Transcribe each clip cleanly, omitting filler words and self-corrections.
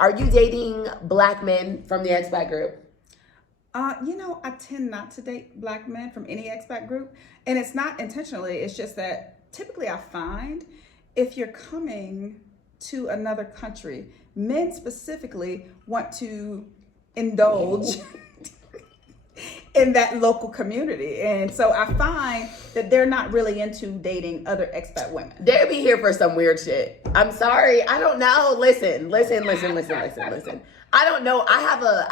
Are you dating black men from the expat group? I tend not to date black men from any expat group, and it's not intentionally. It's just that typically I find if you're coming to another country, men specifically want to indulge in that local community. And so I find that they're not really into dating other expat women. They'll be here for some weird shit. I'm sorry. I don't know. Listen. I don't know. I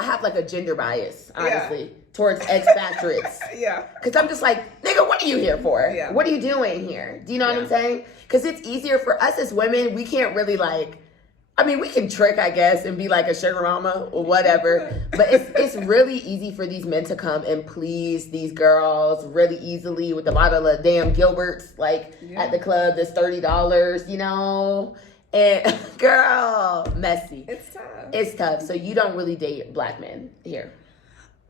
have like a gender bias, honestly, towards expatriates. Yeah. Because I'm just like, nigga, what are you here for? Yeah. What are you doing here? Do you know what I'm saying? Because it's easier for us as women. We can't really we can trick, I guess, and be like a sugar mama or whatever. But it's really easy for these men to come and please these girls really easily with a bottle of damn Gilbert's, at the club that's $30, And girl, messy. It's tough. It's tough. So you don't really date black men here?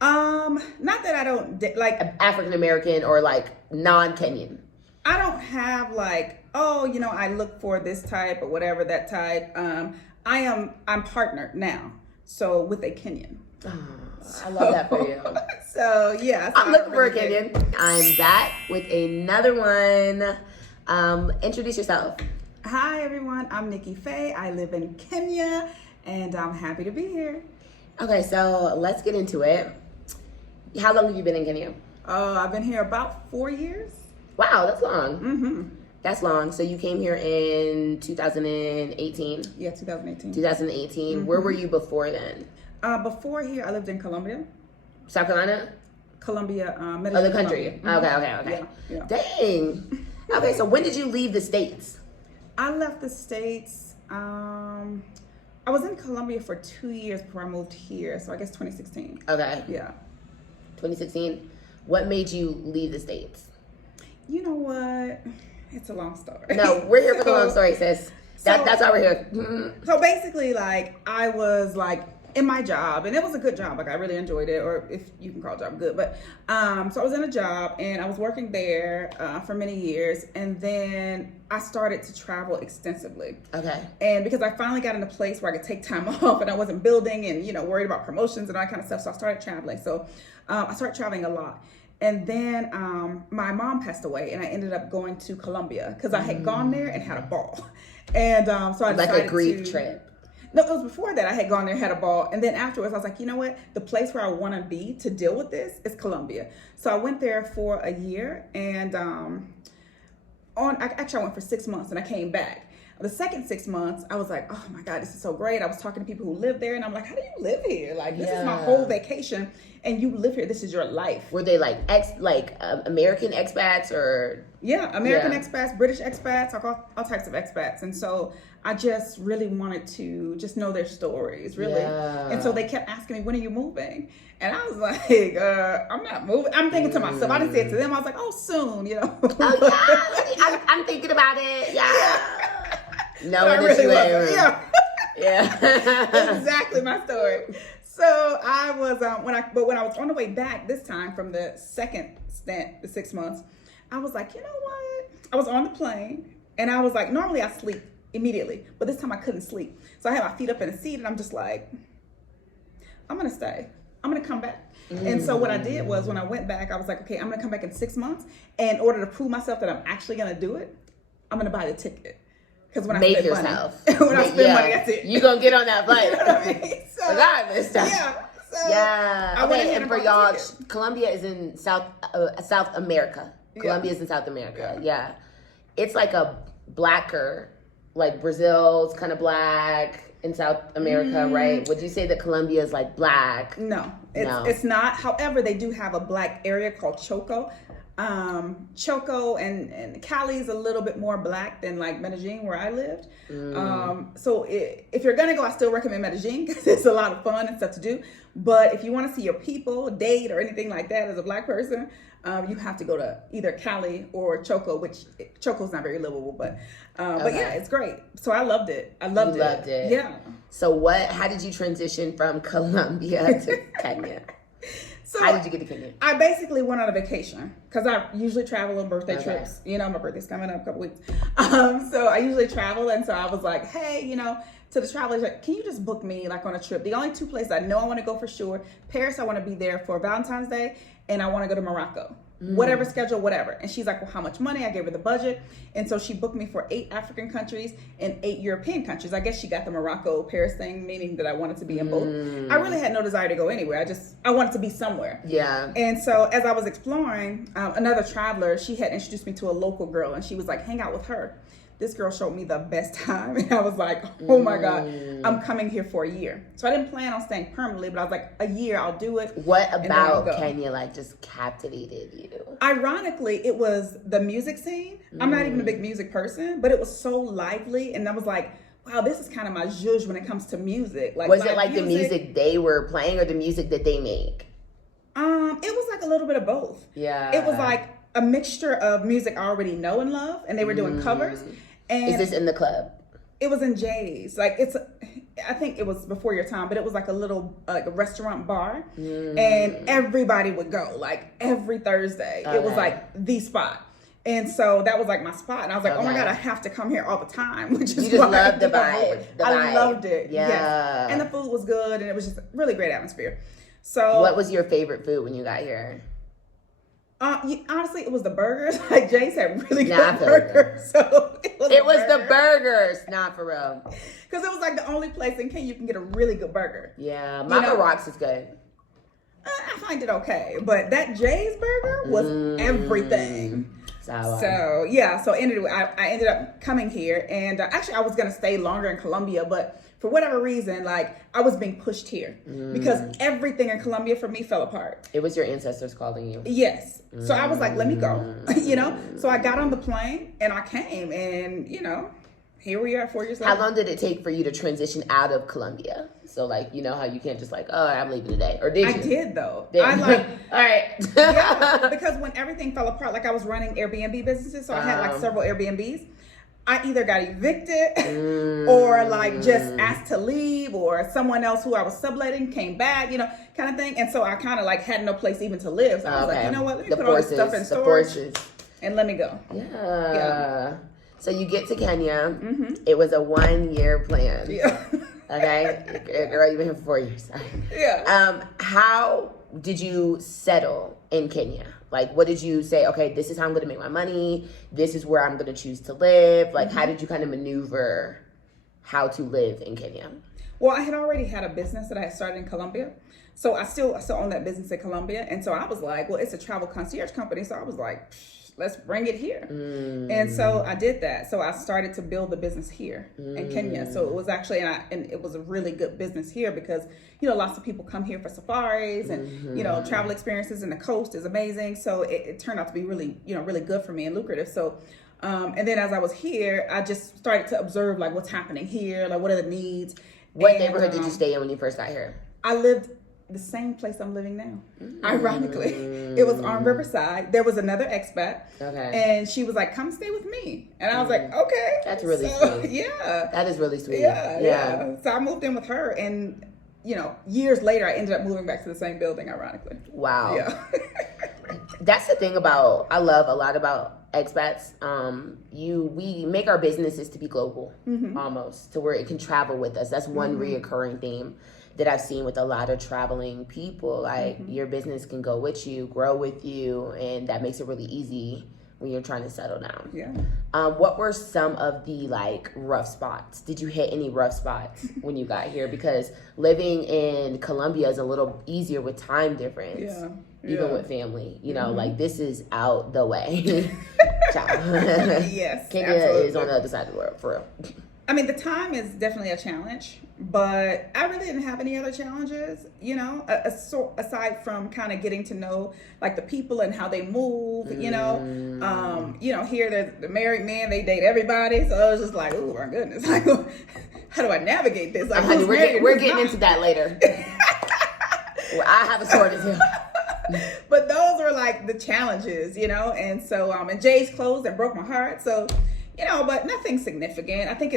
Not that I don't African American or non-Kenyan. I don't have I look for this type or whatever that type. I'm partnered now, so with a Kenyan. Oh, I love that for you. So yeah, I'm looking for a Kenyan. I'm back with another one. Introduce yourself. Hi everyone, I'm Nikki Faye. I live in Kenya, and I'm happy to be here. Okay, so let's get into it. How long have you been in Kenya? I've been here about 4 years. Wow, that's long. Mm-hmm. That's long. So you came here in 2018? Yeah, 2018. 2018. Mm-hmm. Where were you before then? Before here, I lived in Colombia. South Carolina? Colombia, Medellin, Oh, the country. Colombia. Okay. Yeah. Dang. Okay, so when did you leave the States? I left the States. I was in Colombia for 2 years before I moved here. So I guess 2016. Okay. Yeah. 2016. What made you leave the States? You know what? It's a long story. No, we're here for the long story, sis. That's why we're here. So basically, I was in my job, and it was a good job. I really enjoyed it, or if you can call a job good. But so I was in a job, and I was working there for many years, and then I started to travel extensively. Okay. And because I finally got in a place where I could take time off, and I wasn't building and worried about promotions and all that kind of stuff, so I started traveling. So I started traveling a lot. And then my mom passed away, and I ended up going to Colombia because I had gone there and had a ball. And so I decided a grief trip. No, it was before that. I had gone there, had a ball, and then afterwards I was like, you know what? The place where I want to be to deal with this is Colombia. So I went there for a year, and I went for 6 months, and I came back. The second 6 months, I was like, oh my God, this is so great. I was talking to people who live there, and I'm like, how do you live here? This is my whole vacation, and you live here. This is your life. Were they American expats or? Yeah, American expats, British expats, all types of expats. And so I just really wanted to just know their stories, really. Yeah. And so they kept asking me, when are you moving? And I was like, I'm not moving. I'm thinking to myself. I didn't say it to them. I was like, oh, soon, Oh, yeah. I'm thinking about it. Yeah. No, I really wasn't. Yeah. Exactly my story. So I was when I was on the way back this time from the second stint, the 6 months, I was like, you know what? I was on the plane, and I was like, normally I sleep immediately, but this time I couldn't sleep. So I had my feet up in the seat, and I'm just like, I'm gonna stay. I'm gonna come back. And so what I did was when I went back, I was like, okay, I'm gonna come back in 6 months, and in order to prove myself that I'm actually gonna do it, I'm gonna buy the ticket. Because when I spend money, I spend money, that's it. You gonna get on that flight. You know what I mean? So, regardless. Okay, and for y'all, Colombia is in South America. Colombia is in South America. Yeah. It's like a blacker, like Brazil's kind of black in South America, right? Would you say that Colombia is black? No, it's not. However, they do have a black area called Choco. Choco and Cali is a little bit more black than Medellin, where I lived. So if you're gonna go, I still recommend Medellin because it's a lot of fun and stuff to do. But if you want to see your people, date, or anything like that as a black person, you have to go to either Cali or Choco, which Choco's not very livable, but yeah, it's great. So I loved it. Loved it. Yeah. So how did you transition from Colombia to Kenya? So how did you get to Kenya? I basically went on a vacation because I usually travel on birthday trips. You know, my birthday's coming up in a couple weeks. So I usually travel. And so I was like, hey, you know, to the travelers, like, can you just book me like on a trip? The only two places I know I want to go for sure, Paris, I want to be there for Valentine's Day, and I want to go to Morocco. Whatever schedule, whatever. And she's like, well, how much money? I gave her the budget. And so she booked me for 8 African countries and 8 European countries. I guess she got the Morocco, Paris thing, meaning that I wanted to be in both. I really had no desire to go anywhere. I wanted to be somewhere. Yeah. And so as I was exploring, another traveler, she had introduced me to a local girl, and she was like, hang out with her. This girl showed me the best time. And I was like, oh my God, I'm coming here for a year. So I didn't plan on staying permanently, but I was like, a year, I'll do it. What about Kenya like just captivated you? Ironically, it was the music scene. I'm not even a big music person, but it was so lively. And I was like, wow, this is kind of my zhuzh when it comes to music. Like, was it like the music they were playing or the music that they make? It was like a little bit of both. Yeah. It was like a mixture of music I already know and love, and they were doing covers. And is this in the club? It was in Jay's. Like I think it was before your time, but it was like a little like a restaurant bar, and everybody would go like every Thursday. It was like the spot, and so that was like my spot. And I was like, oh my God, I have to come here all the time. Which is you just loved the vibe. I loved it. Yeah, yes. And the food was good, and it was just a really great atmosphere. So, what was your favorite food when you got here? Honestly, it was the burgers. Like Jay's had really good burgers, so it was the burgers, not for real. Because it was like the only place in Kenya you can get a really good burger. Yeah, Mama Rocks is good. I find it okay, but that Jay's burger was everything. So yeah, so anyway, I ended up coming here, and actually I was gonna stay longer in Colombia, but for whatever reason, like I was being pushed here because everything in Colombia for me fell apart. It was your ancestors calling you. Yes. So I was like, let me go, you know? So I got on the plane and I came, and you know, here we are 4 years later. How long did it take for you to transition out of Colombia? So like, you know how you can't just like, oh, I'm leaving today, or did you? I did though. I like, all right. Yeah, because when everything fell apart, like I was running Airbnb businesses, so I had like several Airbnbs. I either got evicted or like just asked to leave, or someone else who I was subletting came back, you know, kind of thing. And so I kind of like had no place even to live. So I was like, you know what, let me put all this stuff in storage and let me go. Yeah. So you get to Kenya. It was a 1 year plan. Yeah. Okay. Girl, you've been here for 4 years. Yeah. How did you settle in Kenya? Like, what did you say? Okay, this is how I'm going to make my money. This is where I'm going to choose to live. Like, how did you kind of maneuver how to live in Kenya? Well, I had already had a business that I had started in Colombia. So I still own that business in Colombia. And so I was like, well, it's a travel concierge company. So I was like, let's bring it here. And so I did that. So I started to build the business here in Kenya. So it was actually, and it was a really good business here because, you know, lots of people come here for safaris and, you know, travel experiences, and the coast is amazing. So it turned out to be really, you know, really good for me and lucrative. So, and then as I was here, I just started to observe like what's happening here, like what are the needs. What neighborhood did you stay in when you first got here? I lived the same place I'm living now. Ironically, it was on Riverside. There was another expat, and she was like, "Come stay with me," and I was like, "Okay." That's really sweet. Yeah, that is really sweet. Yeah. So I moved in with her, and you know, years later, I ended up moving back to the same building. Ironically. Wow. Yeah. That's the thing I love a lot about expats. We make our businesses to be global, almost to where it can travel with us. That's one reoccurring theme that I've seen with a lot of traveling people. Like your business can go with you, grow with you, and that makes it really easy when you're trying to settle down. Yeah. What were some of the like rough spots? Did you hit any rough spots when you got here? Because living in Colombia is a little easier with time difference. Yeah. Even with family, you know, like this is out the way. Yes. Kenya absolutely. is on the other side of the world, for real. I mean, the time is definitely a challenge, but I really didn't have any other challenges, you know, aside from kind of getting to know like the people and how they move, you know. Here there's the married men, they date everybody, so I was just like, oh my goodness, like, how do I navigate this? Like, honey, we're getting into that later. I have a story to tell. But those were like the challenges, you know, and so and Jay's closed and broke my heart, so. You know, but nothing significant. I think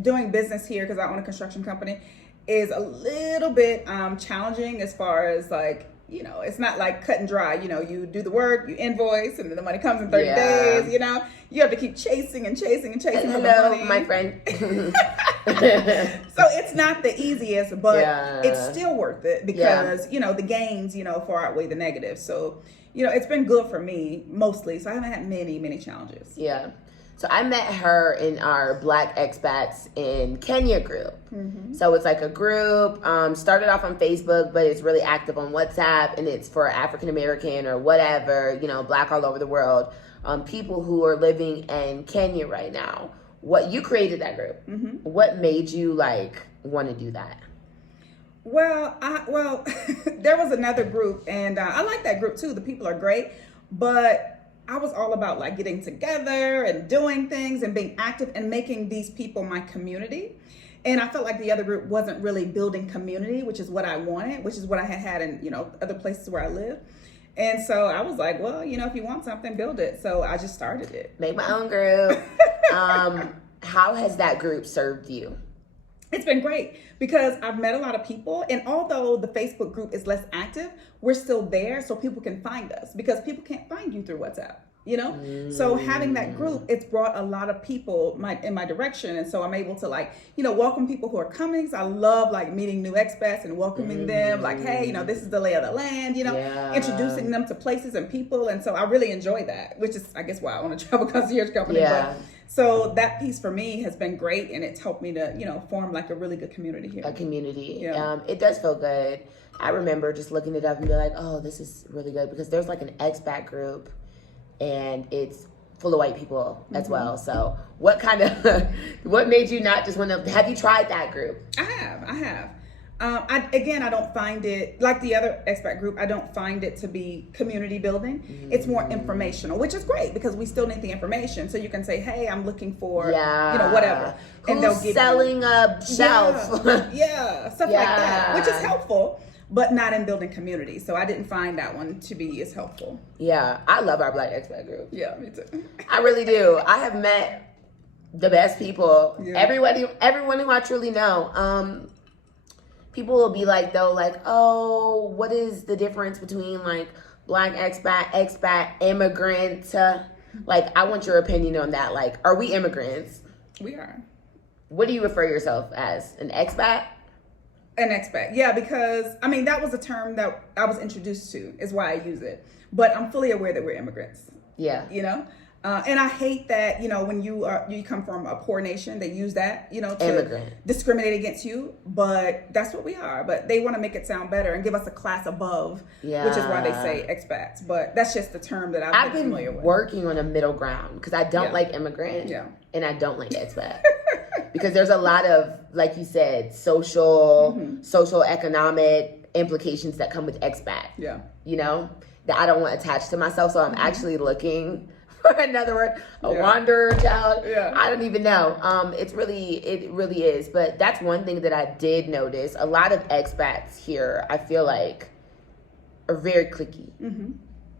doing business here, because I own a construction company, is a little bit challenging as far as like, you know, it's not like cut and dry. You know, you do the work, you invoice, and then the money comes in 30 days. You know, you have to keep chasing and chasing and chasing for the money. My friend. So it's not the easiest, but it's still worth it because, you know, the gains, you know, far outweigh the negatives. So, you know, it's been good for me mostly. So I haven't had many challenges. Yeah. So I met her in our Black expats in Kenya group. So it's like a group, started off on Facebook, but it's really active on WhatsApp, and it's for African American or whatever, you know, Black all over the world, people who are living in Kenya right now. What you created that group? What made you like want to do that? Well, there was another group, and I like that group too. The people are great, but I was all about like getting together and doing things and being active and making these people my community. And I felt like the other group wasn't really building community, which is what I wanted, which is what I had in, you know, other places where I live. And so I was like, well, you know, if you want something, build it. So I just started it. Make my own group. How has that group served you? It's been great because I've met a lot of people, and although the Facebook group is less active, we're still there so people can find us because people can't find you through WhatsApp, you know? So having that group, it's brought a lot of people in my direction, and so I'm able to like, you know, welcome people who are coming. So I love like meeting new expats and welcoming them like, hey, you know, this is the lay of the land, you know, introducing them to places and people. And so I really enjoy that, which is, I guess, why I want to travel concierge company. But, so that piece for me has been great, and it's helped me to, you know, form like a really good community here. A community. It does feel good. I remember just looking it up and be like, oh, this is really good, because there's like an expat group and it's full of white people as well. So what made you not just want to, have you tried that group? I have. I don't find it like the other expat group. I don't find it to be community building. It's more informational, which is great because we still need the information. So you can say, "Hey, I'm looking for, you know, whatever," and they'll give selling you a shelf, stuff like that, which is helpful, but not in building community. So I didn't find that one to be as helpful. Yeah, I love our Black expat group. Yeah, me too. I really do. I have met the best people. Everyone who I truly know. People will be like, though, like, oh, what is the difference between, like, Black expat, immigrant? Like, I want your opinion on that. Like, are we immigrants? We are. What do you refer yourself as? An expat? An expat, yeah, because, I mean, that was a term that I was introduced to, is why I use it. But I'm fully aware that we're immigrants. Yeah. You know? And I hate that, you know, when you come from a poor nation, they use that, you know, to discriminate against you. But that's what we are. But they want to make it sound better and give us a class above, which is why they say expats. But that's just the term that I've been familiar with. Working on a middle ground because I don't like immigrant and I don't like expat. Because there's a lot of, like you said, social, economic implications that come with expat. Yeah. You know, that I don't want attached to myself. So I'm actually looking for another word, a wanderer child. Yeah. I don't even know. It really is. But that's one thing that I did notice. A lot of expats here, I feel like, are very cliquey.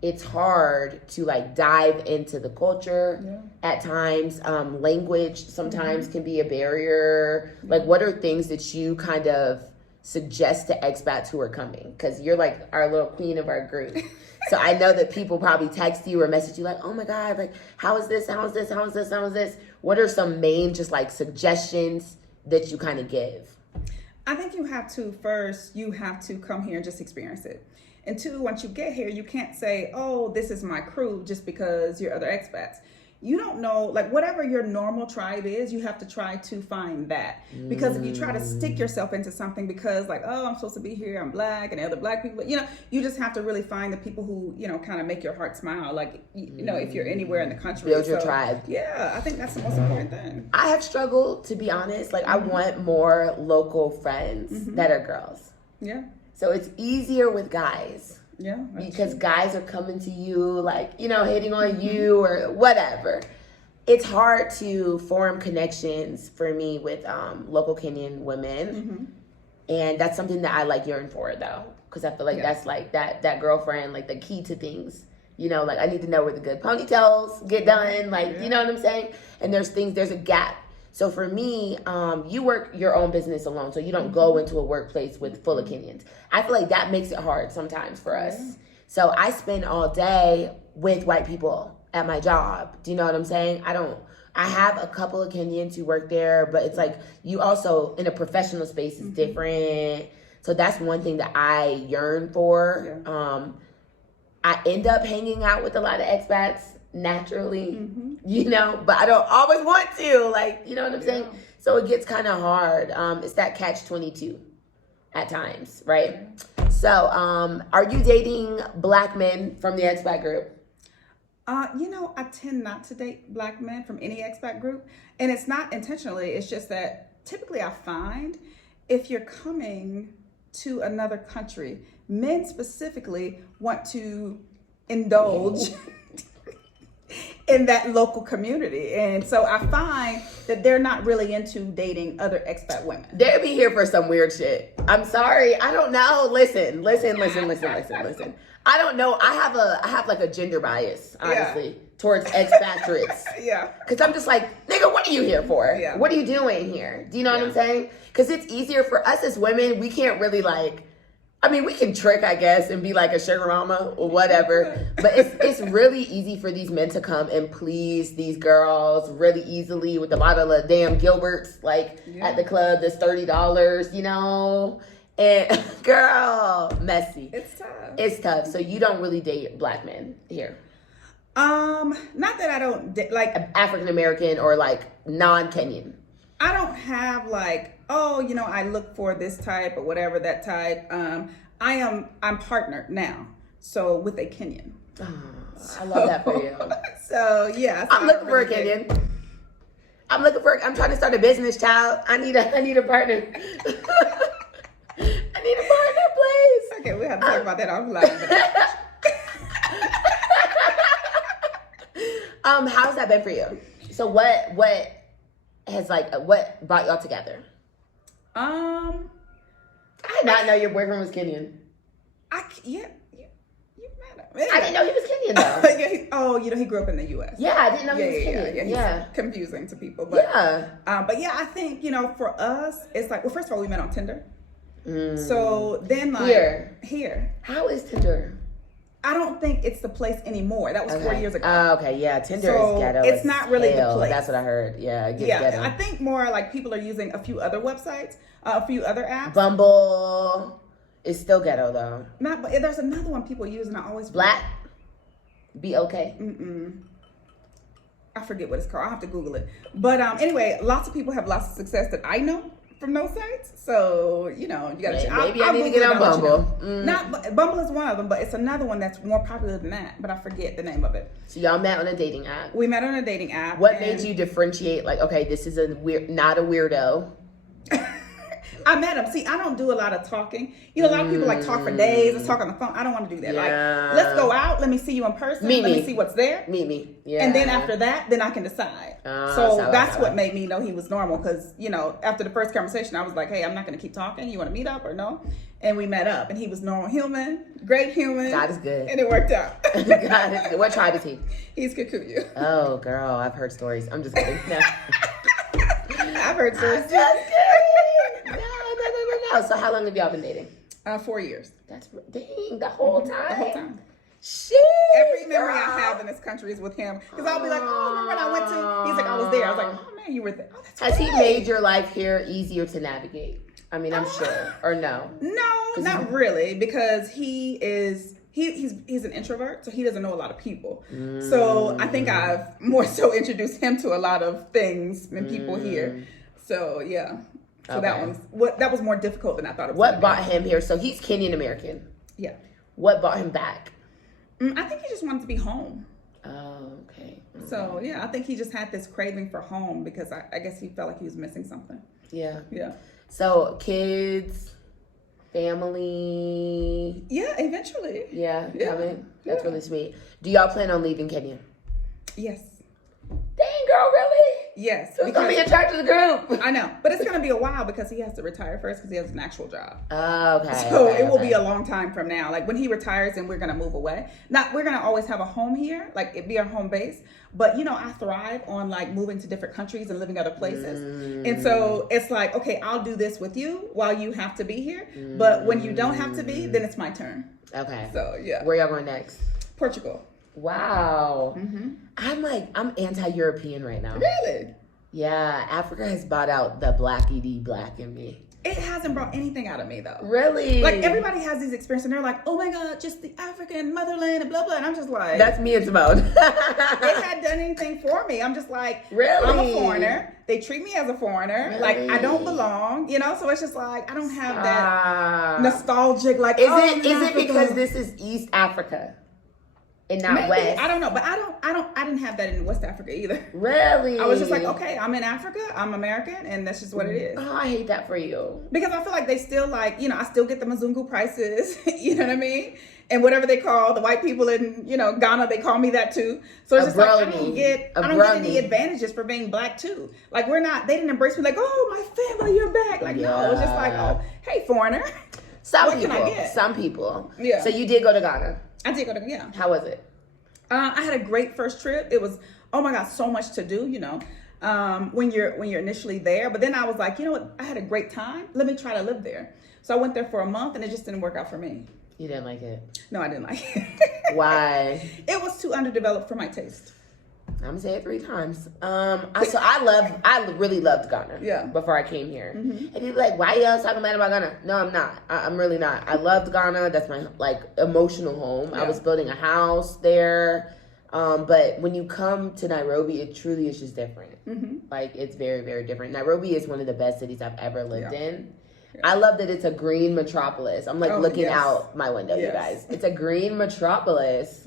It's hard to like dive into the culture at times. Language sometimes can be a barrier. Like, what are things that you kind of suggest to expats who are coming? Because you're like our little queen of our group. So I know that people probably text you or message you like, oh my God, like, how is this? How is this? How is this? How is this? What are some main just like suggestions that you kind of give? I think you have to come here and just experience it. And two, once you get here, you can't say, oh, this is my crew just because you're other expats. You don't know, like whatever your normal tribe is, you have to try to find that. Because if you try to stick yourself into something because like, oh, I'm supposed to be here, I'm Black and other Black people, you know, you just have to really find the people who, you know, kind of make your heart smile. Like, you know, if you're anywhere in the country. Build your tribe. Yeah, I think that's the most important thing. I have struggled, to be honest. Like, I want more local friends that are girls. Yeah. So it's easier with guys. Yeah. Because guys are coming to you, like, you know, hitting on you or whatever. It's hard to form connections for me with local Kenyan women. And that's something that I like yearn for, though. Because I feel like that's like that girlfriend, like the key to things. You know, like I need to know where the good ponytails get done. Like, you know what I'm saying? And there's a gap. So for me, you work your own business alone, so you don't go into a workplace with full of Kenyans. I feel like that makes it hard sometimes for us. So I spend all day with white people at my job. Do you know what I'm saying? I have a couple of Kenyans who work there, but it's like you also, in a professional space, is different. So that's one thing that I yearn for. Yeah. I end up hanging out with a lot of expats naturally, you know, but I don't always want to, like, you know what I'm saying? So it gets kind of hard. It's that catch-22 at times, right? So are you dating black men from the expat group? You know, I tend not to date black men from any expat group, and it's not intentionally. It's just that typically I find if you're coming to another country, men specifically want to indulge in that local community. And so I find that they're not really into dating other expat women. They'll be here for some weird shit. I'm sorry. I don't know. Listen. I don't know. I have like a gender bias, honestly, towards expatriates. Because I'm just like, nigga, what are you here for? What are you doing here? Do you know what I'm saying? Because it's easier for us as women. We can't really we can trick, I guess, and be like a sugar mama or whatever. But it's really easy for these men to come and please these girls really easily with a bottle of damn Gilbert's, at the club that's $30, you know? And girl, messy. It's tough. So you don't really date black men here? Not that I don't African American or non-Kenyan. I don't have I look for this type or whatever that type. I'm partnered now, so with a Kenyan. Oh, I love that for you. So yeah, I'm looking for a Kenyan. I'm trying to start a business, child. I need a partner. I need a partner, please. Okay, we have to talk about that offline. How's that been for you? So what has what brought y'all together? I did not know your boyfriend was Kenyan. You met him. Anyway. I didn't know he was Kenyan though. He grew up in the U.S. Yeah, I didn't know he was Kenyan. Yeah, confusing to people, but I think for us, it's first of all, we met on Tinder. So then here. How is Tinder? I don't think it's the place anymore. That was 4 years ago. Oh, okay, yeah. Tinder is ghetto. It's not really the place. That's what I heard. Yeah, it gets ghetto. I think more people are using a few other websites, a few other apps. Bumble is still ghetto though. But there's another one people use, and I always Black. Be okay. I forget what it's called. I'll have to Google it. But anyway, lots of people have lots of success that I know from those sites. So, you gotta check. Maybe I need to get on Bumble. Bumble is one of them, but it's another one that's more popular than that, but I forget the name of it. So y'all met on a dating app. We met on a dating app. What made you differentiate, okay, this is not a weirdo? I met him. See, I don't do a lot of talking. A lot of people talk for days. Let's talk on the phone. I don't want to do that. Yeah. Let's go out. Let me see you in person. Let me see what's there. Meet me. Yeah. And then after that, then I can decide. So that's what made me know he was normal. Because, after the first conversation, I was like, hey, I'm not going to keep talking. You want to meet up or no? And we met up. And he was normal human, great human. God is good. And it worked out. God is good. What tribe is he? He's Kikuyu. Oh, girl. I've heard stories. I'm just kidding. No. I've heard stories. I'm just kidding. No. So how long have y'all been dating? 4 years. That's the whole time. The whole time. Shit. Every memory I have in this country is with him. Because I'll be like, oh, remember when I went to? He's like, I was there. I was like, oh man, you were there. Oh, that's Has he made your life here easier to navigate? I mean, I'm sure. Or no? No, not really. Because he's an introvert, so he doesn't know a lot of people. So I think I've more so introduced him to a lot of things than people here. So yeah. So that was more difficult than I thought it was. What brought him here? So he's Kenyan American. Yeah. What brought him back? I think he just wanted to be home. Oh, okay. So yeah, I think he just had this craving for home because I guess he felt like he was missing something. Yeah. Yeah. So kids, family. Yeah, eventually. Yeah. Coming. That's really sweet. Do y'all plan on leaving Kenya? Yes. Dang, girl, really? Yes. Who's going to be in charge of the group? I know. But it's going to be a while because he has to retire first because he has an actual job. Oh, okay. So it will be a long time from now. Like when he retires and we're going to move away. We're going to always have a home here. Like it be our home base. But, you know, I thrive on like moving to different countries and living other places. And so it's like, okay, I'll do this with you while you have to be here. But when you don't have to be, then it's my turn. Okay. So, yeah. Where y'all going next? Portugal. Wow. I'm anti-European right now. Really? Yeah. Africa has bought out the black in me. It hasn't brought anything out of me though. Really? Like everybody has these experiences and they're like, oh my God, just the African motherland and blah, blah. And I'm just like. That's me and Simone. It hadn't done anything for me. I'm just like, really? I'm a foreigner. They treat me as a foreigner. Really? Like I don't belong, you know? So it's just like, I don't have that nostalgic, like, Is it because this is East Africa? And not maybe, West. I don't know, but I didn't have that in West Africa either. Really? I was just like, okay, I'm in Africa, I'm American, and that's just what it is. Oh, I hate that for you. Because I feel like they still like, you know, I still get the Mzungu prices, you know what I mean? And whatever they call the white people in, you know, Ghana, they call me that too. So it's just like, I don't get any advantages for being black too. Like they didn't embrace me like, oh, my family, you're back. Like, no, it was just like, oh, hey, foreigner. Some people. Yeah. So you did go to Ghana. I did go to, yeah. How was it? I had a great first trip. It was, oh my God, so much to do, you know, when you're initially there. But then I was like, you know what? I had a great time. Let me try to live there. So I went there for a month and it just didn't work out for me. You didn't like it? No, I didn't like it. Why? It was too underdeveloped for my taste. I'm gonna say it 3 times. I really loved Ghana. Yeah. Before I came here, and people like, why y'all talking bad about Ghana? No, I'm not. I'm really not. I loved Ghana. That's my like emotional home. Yeah. I was building a house there. But when you come to Nairobi, it truly is just different. Like it's very, very different. Nairobi is one of the best cities I've ever lived in. I love that it's a green metropolis. I'm like looking out my window, you guys. It's a green metropolis.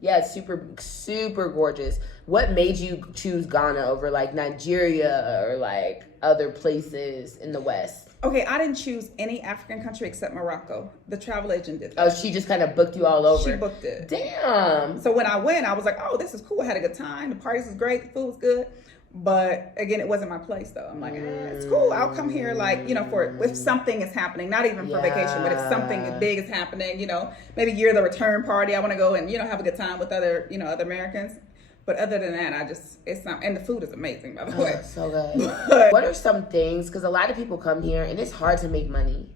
Yeah, it's super, super gorgeous. What made you choose Ghana over like Nigeria or like other places in the West? Okay, I didn't choose any African country except Morocco. The travel agent did that. Oh, she just kind of booked you all over. She booked it. Damn. So when I went, I was like, oh, this is cool. I had a good time. The parties was great. The food was good. But again, it wasn't my place though. I'm like, it's cool. I'll come here like, you know, if something is happening, not even for vacation, but if something big is happening, you know, maybe you're the return party. I want to go and, you know, have a good time with other Americans. But other than that, it's not, and the food is amazing, by the way. So good. What are some things, because a lot of people come here and it's hard to make money.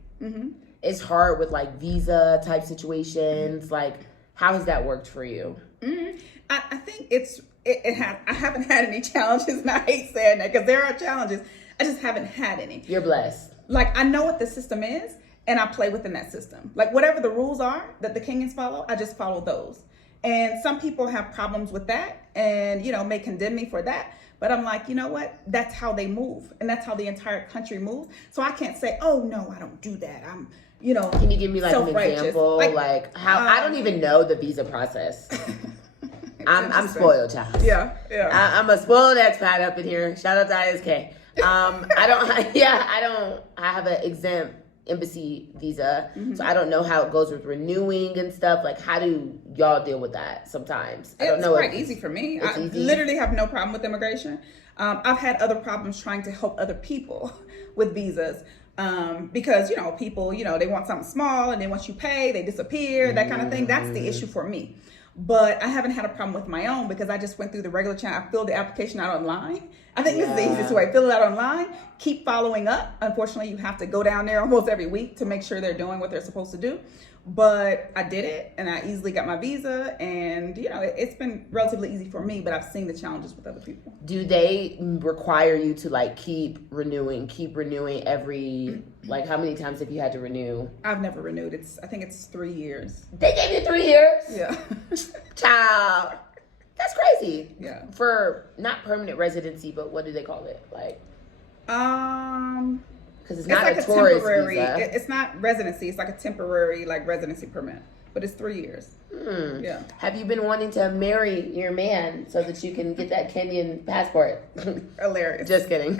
It's hard with like visa type situations. Like, how has that worked for you? I think I haven't had any challenges, and I hate saying that because there are challenges. I just haven't had any. You're blessed. Like, I know what the system is, and I play within that system. Like, whatever the rules are that the Kenyans follow, I just follow those. And some people have problems with that and, you know, may condemn me for that. But I'm like, you know what? That's how they move. And that's how the entire country moves. So I can't say, oh, no, I don't do that. I'm, you know, can you give me like an example? Like how, I don't even know the visa process. I'm spoiled, child. Yeah. I'm a spoiled expat up in here. Shout out to ISK. I have an exempt embassy visa, so I don't know how it goes with renewing and stuff. Like, how do y'all deal with that sometimes? I don't know. It's quite easy for me. I literally have no problem with immigration. I've had other problems trying to help other people with visas. Because, you know, people, you know, they want something small and then once you pay, they disappear, that kind of thing. That's the issue for me. But I haven't had a problem with my own because I just went through the regular channel. I filled the application out online. I think this is the easiest way. Fill it out online. Keep following up. Unfortunately, you have to go down there almost every week to make sure they're doing what they're supposed to do. But I did it, and I easily got my visa, and you know it's been relatively easy for me. But I've seen the challenges with other people. Do they require you to like keep renewing every like how many times have you had to renew? I've never renewed. I think it's 3 years. They gave you 3 years? Yeah. Child, that's crazy. Yeah. For not permanent residency, but what do they call it? Like, because it's not like a tourist temporary visa. It's not residency. It's like a temporary like residency permit, but it's 3 years. Yeah. Have you been wanting to marry your man so that you can get that Kenyan passport? Hilarious. Just kidding.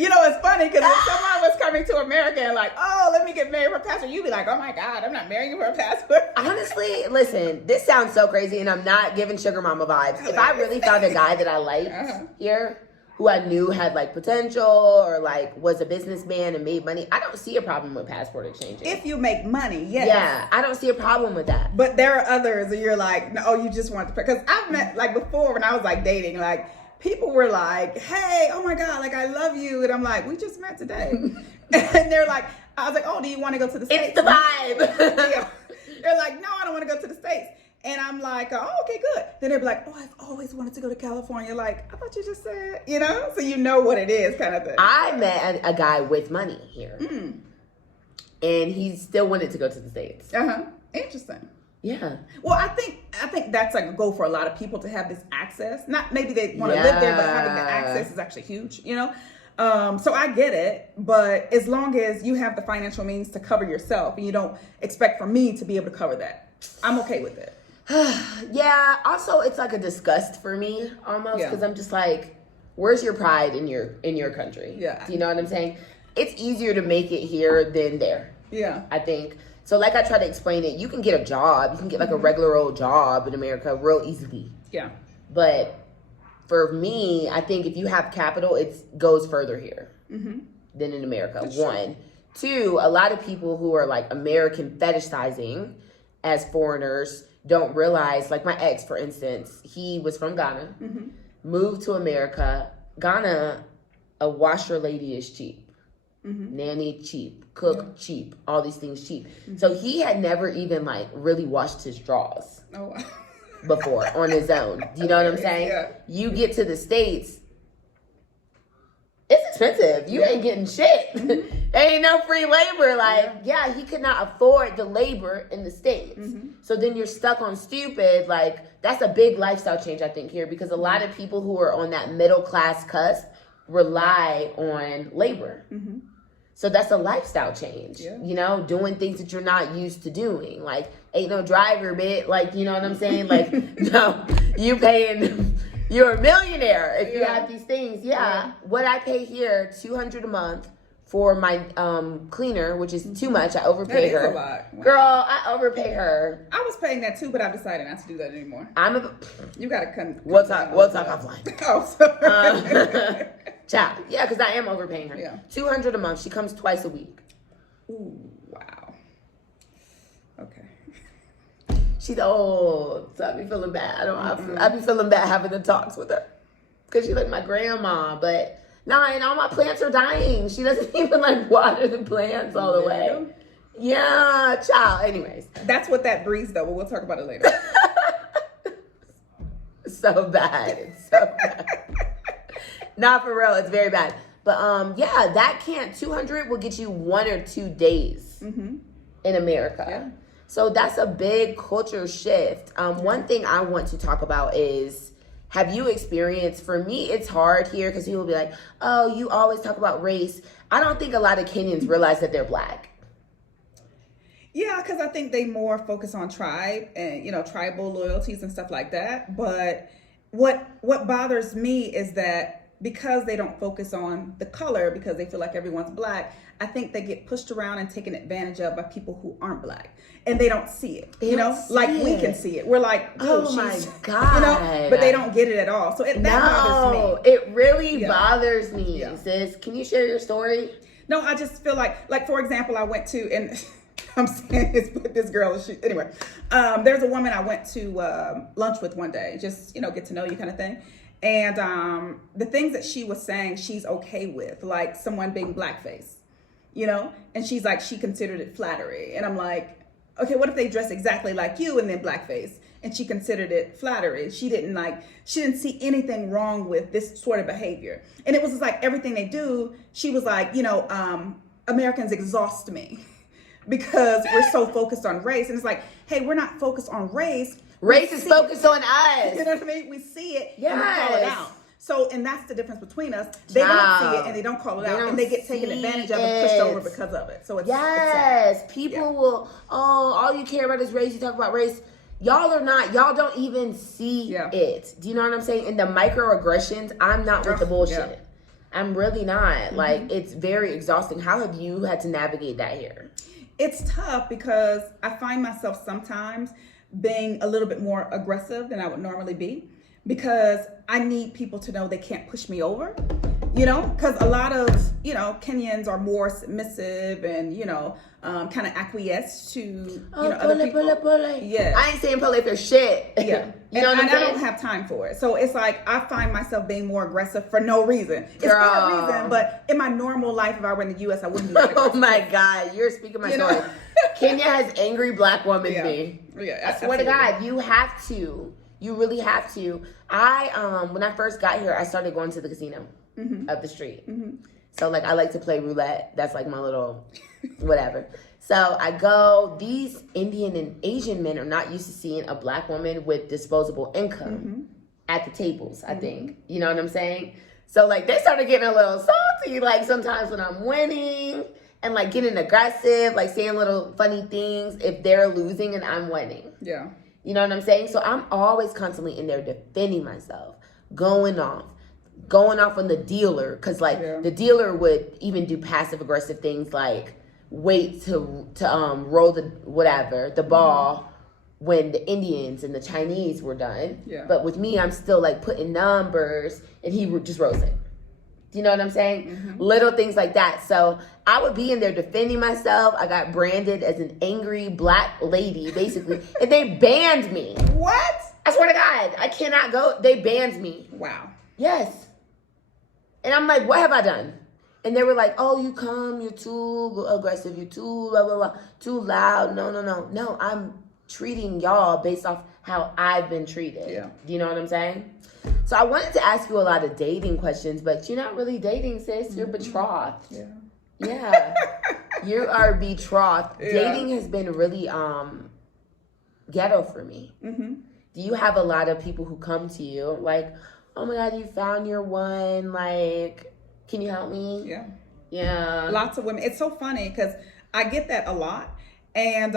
You know, it's funny because if someone was coming to America and like, oh, let me get married for a passport, you'd be like, oh my God, I'm not marrying you for a passport. Honestly, listen, this sounds so crazy, and I'm not giving sugar mama vibes. If I really found a guy that I liked here, who I knew had like potential or like was a businessman and made money, I don't see a problem with passport exchanges. If you make money, yes. Yeah, I don't see a problem with that. But there are others that you're like, no, you just want to, because I've met, like before when I was like dating, like people were like, hey, oh my God, like I love you. And I'm like, we just met today. And they're like, I was like, oh, do you want to go to the States? It's the vibe. Yeah. They're like, no, I don't want to go to the States. And I'm like, oh, okay, good. Then they'd be like, oh, I've always wanted to go to California. Like, I thought you just said, you know? So you know what it is kind of thing. I met a guy with money here. And he still wanted to go to the States. Interesting. Yeah. Well, I think that's like a goal for a lot of people to have this access. Not maybe they want to live there, but having the access is actually huge, you know? So I get it, but as long as you have the financial means to cover yourself and you don't expect for me to be able to cover that, I'm okay with it. Yeah. Also, it's like a disgust for me almost because I'm just like, where's your pride in your country? Yeah. Do you know what I'm saying? It's easier to make it here than there. Yeah. I think. So like I try to explain it, you can get a job. You can get like a regular old job in America real easily. Yeah. But for me, I think if you have capital, it goes further here than in America. That's one. Two, a lot of people who are like American fetishizing as foreigners don't realize, like my ex, for instance, he was from Ghana, moved to America. Ghana, a washer lady is cheap. Nanny cheap, cook cheap, all these things cheap. So he had never even like really washed his drawers before on his own. Do you know what I'm saying? Yeah. You get to the States, it's expensive. You ain't getting shit. Ain't no free labor. Like, he could not afford the labor in the States. So then you're stuck on stupid. Like, that's a big lifestyle change, I think, here, because a lot of people who are on that middle class cusp rely on labor. So that's a lifestyle change, you know, doing things that you're not used to doing. Like, ain't no driver, bitch. Like, you know what I'm saying? Like, no, you paying, you're a millionaire if you have these things. What I pay here, $200 a month for my cleaner, which is too much. I overpay her. A lot. Wow. Girl, I overpay her. I was paying that too, but I've decided not to do that anymore. You got to come. We'll talk offline. Oh, sorry. Ciao. Yeah, because I am overpaying her. Yeah. $200 a month. She comes twice a week. Ooh, wow. Okay. She's old, so I be feeling bad. I be feeling bad having the talks with her because she's like my grandma. But and all my plants are dying. She doesn't even like water the plants all the way. Yeah, child. Anyways, that's what that breeds though. But we'll talk about it later. So bad. It's so bad. Not for real. It's very bad. But that 200 will get you 1 or 2 days in America. Yeah. So that's a big culture shift. One thing I want to talk about is, have you experienced, for me, it's hard here because people will be like, oh, you always talk about race. I don't think a lot of Kenyans realize that they're black. Yeah, because I think they more focus on tribe and, you know, tribal loyalties and stuff like that. But what bothers me is that because they don't focus on the color, because they feel like everyone's black, I think they get pushed around and taken advantage of by people who aren't black. And they don't see it, you know, like we can see it. We're like, oh my God. You know, but they don't get it at all. So that bothers me. It really bothers me, sis. Can you share your story? No, I just feel like for example, I went to, and I'm saying this girl, anyway, there's a woman I went to lunch with one day, just, you know, get to know you kind of thing. And the things that she was saying, she's okay with, like someone being blackface, you know, and she's like, she considered it flattery. And I'm like, okay, what if they dress exactly like you and then blackface? And she considered it flattery. She didn't see anything wrong with this sort of behavior. And it was just like everything they do, she was like, you know, Americans exhaust me because we're so focused on race. And it's like, hey, we're not focused on race. Race is focused on us. You know what I mean? We see it and we call it out. So, and that's the difference between us. They don't see it and they don't call it out, and they get taken advantage of and pushed over because of it. So it's it's people will, all you care about is race. You talk about race. Y'all don't even see it. Do you know what I'm saying? And the microaggressions, I'm not with the bullshit. I'm really not. Like, it's very exhausting. How have you had to navigate that here? It's tough because I find myself sometimes being a little bit more aggressive than I would normally be, because I need people to know they can't push me over, you know, because a lot of, you know, Kenyans are more submissive and, you know, kind of acquiesce to, you know, other people. Yeah. I ain't saying pole for shit. Yeah. You know what I'm saying? I don't have time for it. So it's like I find myself being more aggressive for no reason. It's Girl. for a reason, but in my normal life, if I were in the U.S., I wouldn't be that Oh aggressive. my God. You're speaking my story. Kenya has angry black women me. Yeah, I swear to God, you have to. You really have to. When I first got here, I started going to the casino up the street. So, like, I like to play roulette. That's like my little whatever. So I go, these Indian and Asian men are not used to seeing a black woman with disposable income at the tables, I think. You know what I'm saying? So, like, they started getting a little salty, like, sometimes when I'm winning, and, like, getting aggressive, like, saying little funny things if they're losing and I'm winning. Yeah. You know what I'm saying? So I'm always constantly in there defending myself, going off on the dealer, because, like, the dealer would even do passive aggressive things like wait to roll the ball when the Indians and the Chinese were done. Yeah. But with me, I'm still, like, putting numbers, and he just rolls it. Do you know what I'm saying? Little things like that. So I would be in there defending myself. I got branded as an angry black lady, basically. And they banned me. What? I swear to God, I cannot go. They banned me. Wow. Yes. And I'm like, what have I done? And they were like, oh, you're too aggressive. You're too blah, blah, blah, too loud. No, I'm treating y'all based off how I've been treated. Yeah. Do you know what I'm saying? So I wanted to ask you a lot of dating questions, but you're not really dating, sis. You're betrothed. Yeah. You are betrothed. Yeah. Dating has been really ghetto for me. Do you have a lot of people who come to you like, oh my God, you found your one, like, can you help me? Yeah. Lots of women. It's so funny because I get that a lot. And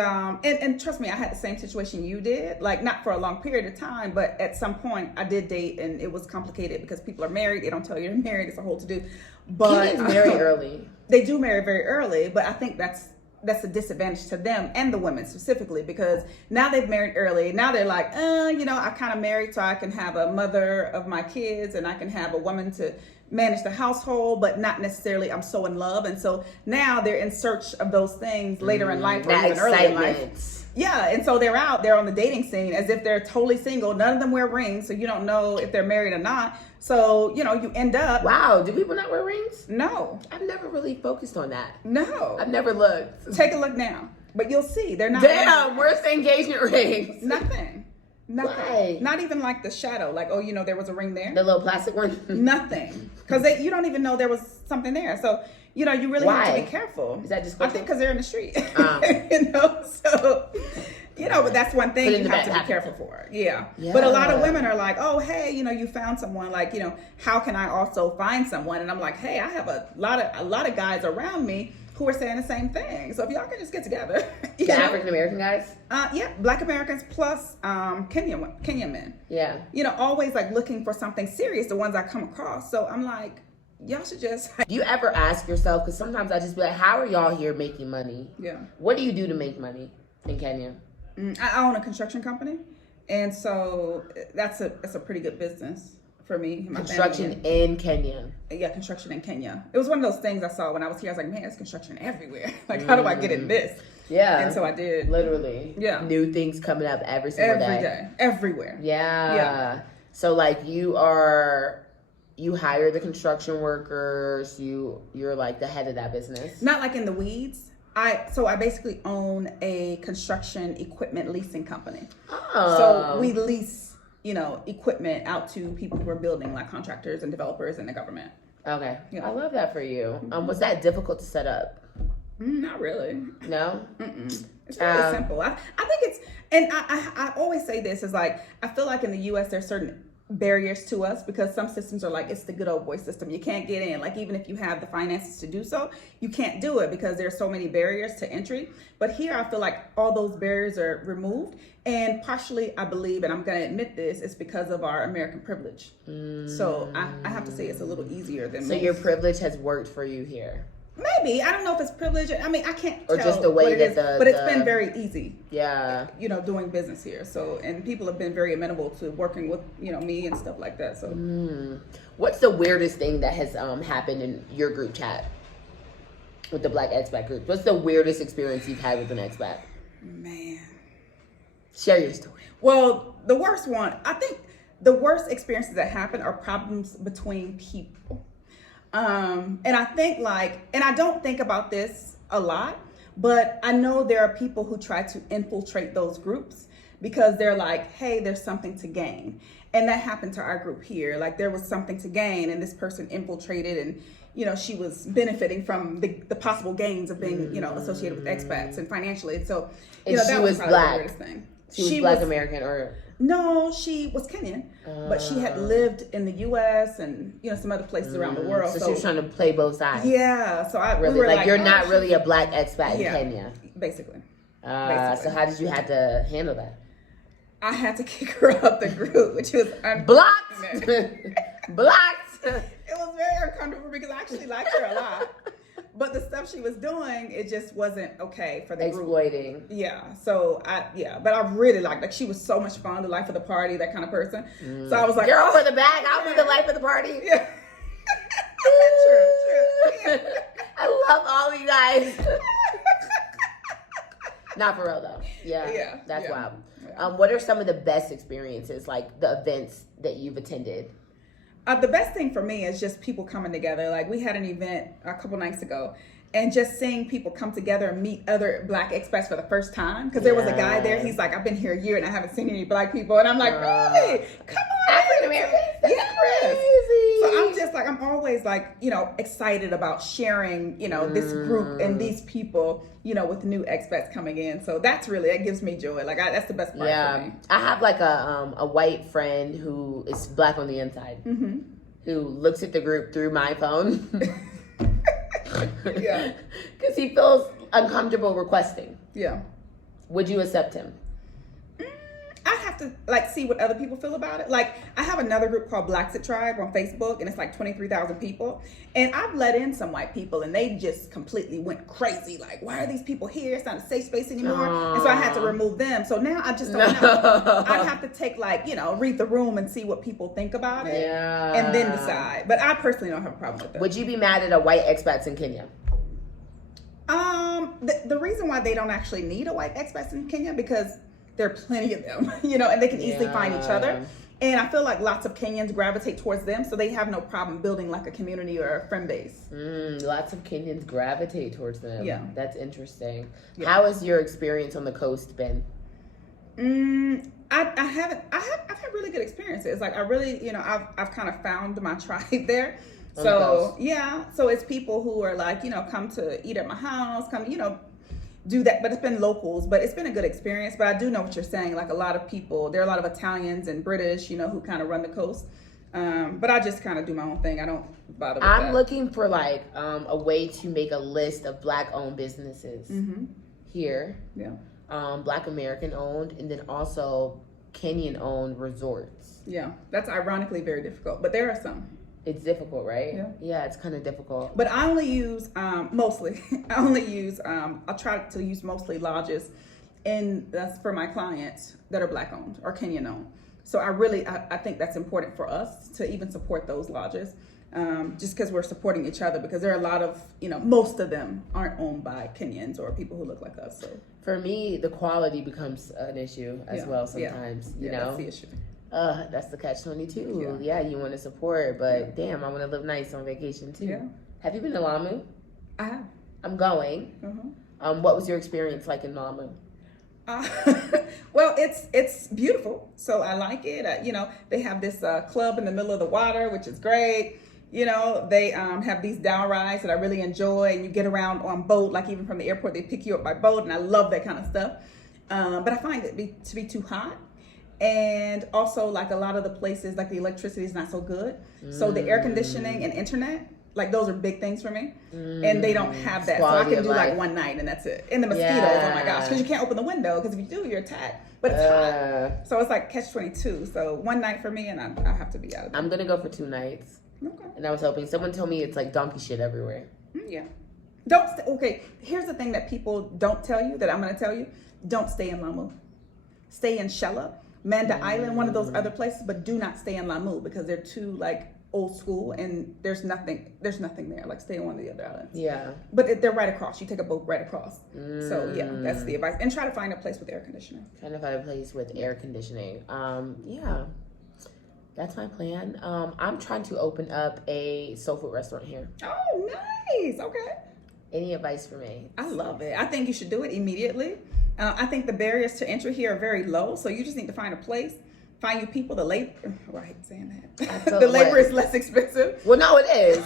trust me, I had the same situation you did, like, not for a long period of time, but at some point I did date, and it was complicated because people are married. They don't tell you they're married. It's a whole to-do. But Kenyans marry early. They do marry very early, but I think that's a disadvantage to them and the women specifically, because now they've married early. Now they're like, you know, I kind of married so I can have a mother of my kids and I can have a woman to manage the household, but not necessarily I'm so in love. And so now they're in search of those things later in life or even early in life. Yeah, and so they're out there on the dating scene as if they're totally single. None of them wear rings, so you don't know if they're married or not. So, you know, you end up... Wow, do people not wear rings? No. I've never really focused on that. No. I've never looked. Take a look now. But you'll see, they're not... Damn, where's the engagement rings? Nothing. Why? Not even like the shadow, like, oh, you know, there was a ring there. The little plastic one? Nothing. Because you don't even know there was something there. So, you know, you really have to be careful. Is that just I think because they're in the street. You know, so, you know, but that's one thing you have to be careful for. Yeah. But a lot of women are like, oh, hey, you know, you found someone, like, you know, how can I also find someone? And I'm like, hey, I have a lot of guys around me who are saying the same thing. So if y'all can just get together. The African American guys? Yeah, Black Americans plus Kenyan men. Yeah. You know, always like looking for something serious, the ones I come across. So I'm like, y'all should just... Do you ever ask yourself, because sometimes I just be like, how are y'all here making money? Yeah. What do you do to make money in Kenya? I own a construction company. And so that's a pretty good business for me and my construction family. In Kenya. Yeah, construction in Kenya. It was one of those things I saw when I was here. I was like, man, there's construction everywhere. Like, how do I get in this? Yeah. And so I did. Literally. Yeah. New things coming up every single day. Every day. Everywhere. Yeah. So, like, you hire the construction workers, you're like the head of that business. Not like in the weeds. I basically own a construction equipment leasing company. Oh. So we lease, you know, equipment out to people who are building, like contractors and developers and the government. Okay. Yeah. I love that for you. Was that difficult to set up? Not really. No? It's really simple. I think it's, and I always say this, is like, I feel like in the U.S. there's certain barriers to us because some systems are like, it's the good old boy system. You can't get in. Like, even if you have the finances to do so, you can't do it because there's so many barriers to entry. But here, I feel like all those barriers are removed. And partially, I believe, and I'm going to admit this, it's because of our American privilege. So I have to say it's a little easier than most. your privilege has worked for you here? Maybe. I don't know if it's privilege. I mean, I can't tell or just the way what it that is, but it's been very easy. Yeah. You know, doing business here. So, and people have been very amenable to working with, you know, me and stuff like that. So, What's the weirdest thing that has happened in your group chat with the Black expat group? What's the weirdest experience you've had with an expat? Man. Share your story. Well, the worst one, I think the worst experiences that happen are problems between people. And I think and I don't think about this a lot, but I know there are people who try to infiltrate those groups because they're like, hey, there's something to gain. And that happened to our group here. Like, there was something to gain, and this person infiltrated, and, you know, she was benefiting from the possible gains of being, you know, associated with expats and financially. And so, you know, that was probably the weirdest thing. She was Black American, or? No, she was Kenyan, but she had lived in the U.S. and, you know, some other places around the world. So she was trying to play both sides. Yeah. So really, we were like, you're not really a Black expat in Kenya. Basically. So how did you have to handle that? I had to kick her out the group, which was blocked. Blocked. It was very uncomfortable because I actually liked her a lot. But the stuff she was doing, it just wasn't okay for the Exploiting. group. Yeah. So but I really like she was so much fun, the life of the party, that kind of person. So I was like, you're for the bag, I'll be the life of the party. Yeah. True. Yeah. I love all you guys. Not for real though. Yeah. That's wild. Yeah. What are some of the best experiences, like the events that you've attended? The best thing for me is just people coming together. Like, we had an event a couple nights ago, and just seeing people come together and meet other Black expats for the first time. Because there was a guy there. He's like, I've been here a year and I haven't seen any Black people. And I'm like, really? Come on. African Americans? That's crazy. So I'm just like, I'm always like, you know, excited about sharing, you know, this group and these people, you know, with new expats coming in. So that gives me joy. Like, that's the best part for me. I have like a white friend who is Black on the inside, who looks at the group through my phone. Yeah. Because he feels uncomfortable requesting. Yeah. Would you accept him? I have to see what other people feel about it. Like, I have another group called Blacksit Tribe on Facebook, and it's like 23,000 people. And I've let in some white people, and they just completely went crazy. Like, why are these people here? It's not a safe space anymore. And so I had to remove them. So now I just don't know. I have to take read the room and see what people think about it, and then decide. But I personally don't have a problem with it. Would you be mad at a white expats in Kenya? The reason why they don't actually need a white expats in Kenya, because there are plenty of them, you know, and they can easily find each other. And I feel like lots of Kenyans gravitate towards them, so they have no problem building like a community or a friend base. Lots of Kenyans gravitate towards them. Yeah. That's interesting. Yeah. How has your experience on the coast been? I've had really good experiences. Like, I really, you know, I've kind of found my tribe there. So so it's people who are like, you know, come to eat at my house, come, you know, do that, but it's been locals, but it's been a good experience. But I do know what you're saying. Like, a lot of people, there are a lot of Italians and British, you know, who kind of run the coast. But I just kind of do my own thing. I don't bother with that. I'm looking for like a way to make a list of Black-owned businesses here. Yeah. Black American owned, and then also Kenyan owned resorts. Yeah, that's ironically very difficult, but there are some. It's difficult, right? Yeah, it's kind of difficult. But I only use mostly. I try to use mostly lodges, and that's for my clients that are Black owned or Kenyan owned. So I think that's important for us to even support those lodges, just because we're supporting each other. Because there are a lot of, you know, most of them aren't owned by Kenyans or people who look like us. So for me, the quality becomes an issue as well sometimes. You know, that's the issue. That's the catch-22. Yeah, you want to support, but damn, I want to live nice on vacation too. Yeah. Have you been to Lamu? I have. I'm going. What was your experience like in Lamu? Well, it's beautiful, so I like it. You know, they have this club in the middle of the water, which is great. You know, they have these down rides that I really enjoy, and you get around on boat. Like, even from the airport, they pick you up by boat, and I love that kind of stuff. But I find it to be too hot. And also, like, a lot of the places, like, the electricity is not so good. So the air conditioning and internet, like, those are big things for me. And they don't have that. Quality so I can do, of life. like, one night and that's it. And the mosquitoes, oh my gosh. Because you can't open the window. Because if you do, you're attacked. But it's hot. So it's like catch-22. So one night for me and I have to be out of there. I'm going to go for 2 nights. Okay. And I was hoping. Someone told me it's like donkey shit everywhere. Yeah. Okay, here's the thing that people don't tell you that I'm going to tell you. Don't stay in Lamu. Stay in Shella, Manda Island, one of those other places, but do not stay in Lamu because they're too, like, old school and there's nothing there. Like, stay on one of the other islands. Yeah. But they're right across. You take a boat right across. So, yeah, that's the advice. And try to find a place with air conditioning. Trying to find a place with air conditioning. Yeah. That's my plan. I'm trying to open up a soul food restaurant here. Oh, nice. Okay. Any advice for me? I love it. I think you should do it immediately. I think the barriers to entry here are very low, so you just need to find a place, find you people. The labor, oh, I hate saying that. The labor is less expensive. Well, no, it is.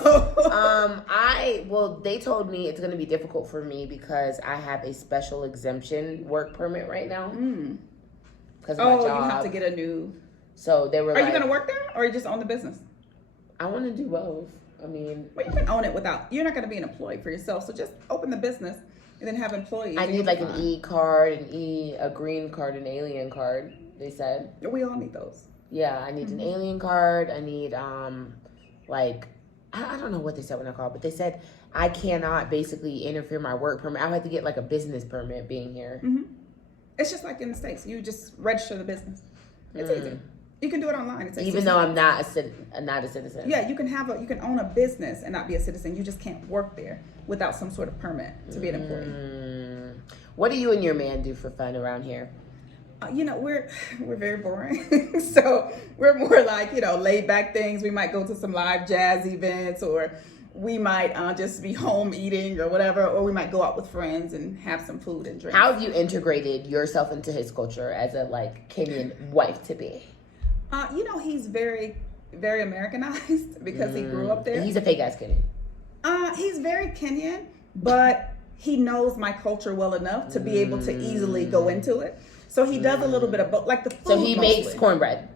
They told me it's going to be difficult for me because I have a special exemption work permit right now. Because of my job. You have to get a new. So they were. Are you going to work there, or you just own the business? I want to do both. I mean, well, you can own it without. You're not going to be an employee for yourself, so just open the business and then have employees. I need like an E card, a green card, an alien card. They said we all need those. Yeah, I need an alien card. I need I don't know what they said when I called, but they said I cannot basically interfere my work permit. I have to get like a business permit being here. It's just like in the States. You just register the business. It's easy. You can do it online. Even though I'm not a citizen. Yeah, you can own a business and not be a citizen. You just can't work there without some sort of permit to be an employee. What do you and your man do for fun around here? We're very boring. So we're more like, laid back things. We might go to some live jazz events, or we might just be home eating or whatever, or we might go out with friends and have some food and drink. How have you integrated yourself into his culture as a Kenyan wife to be? He's very, very Americanized because he grew up there. He's a fake ass Kenyan. He's very Kenyan, but he knows my culture well enough to be able to easily go into it. So he does a little bit of both, like the food. So he makes cornbread.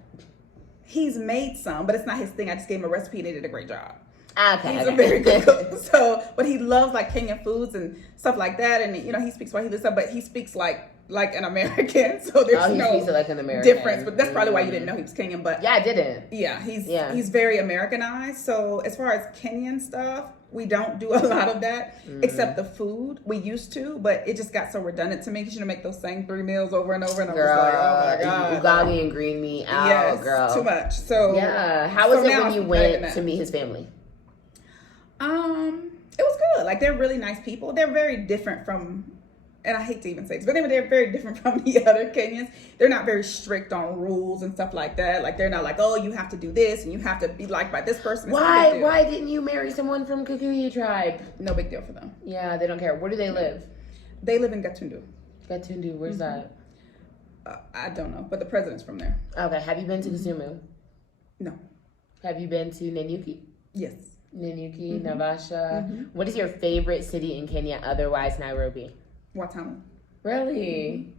He's made some, but it's not his thing. I just gave him a recipe and he did a great job. Okay. He's a very good cook. But he loves like Kenyan foods and stuff like that. And he speaks Swahili stuff, but he speaks like an American. So there's no like an American difference. But that's probably why you didn't know he was Kenyan. But yeah, I didn't. Yeah, he's very Americanized. So as far as Kenyan stuff, we don't do a lot of that, except the food. We used to, but it just got so redundant to me because you make those same 3 meals over and over, and girl, I was like, oh my god, ugali and green meat out, yes, girl, too much. So yeah, how was it when you went to meet his family? It was good. Like, they're really nice people. They're very different from, and I hate to even say this, but they're very different from the other Kenyans. They're not very strict on rules and stuff like that. Like, they're not like, oh, you have to do this and you have to be liked by this person. Why didn't you marry someone from Kikuyu tribe? No big deal for them. Yeah, they don't care. Where do they live? They live in Gatundu. Gatundu, where's that? I don't know, but the president's from there. Okay, have you been to Kisumu? No. Have you been to Nanyuki? Yes. Nanyuki, Naivasha. What is your favorite city in Kenya otherwise Nairobi? Watamu. Really?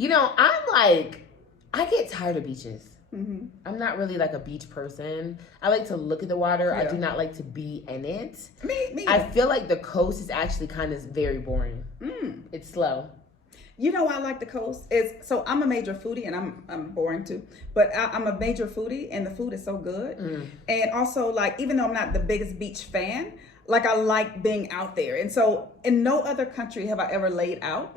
I get tired of beaches. I'm not really like a beach person. I like to look at the water. Yeah. I do not like to be in it. Me I feel like the coast is actually kind of very boring. It's slow. I like the coast. So I'm a major foodie, and I'm boring too. But I'm a major foodie, and the food is so good. And also, like, even though I'm not the biggest beach fan, like, I like being out there. And so in no other country have I ever laid out.